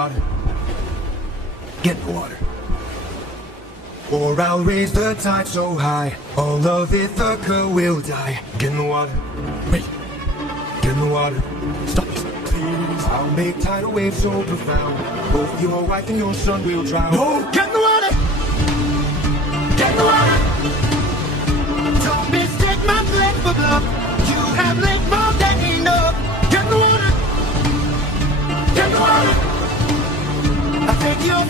water. Get in the water. Or I'll raise the tide so high, all of Ithaca will die. Get in the water. Wait. Get in the water. Stop. Please. I'll make tidal waves so profound, both your wife and your son will drown. No! Get in the water! Get in the water! Don't mistake my flesh for bluff. You have lived more than enough. Get in the water! Get in the water! I take your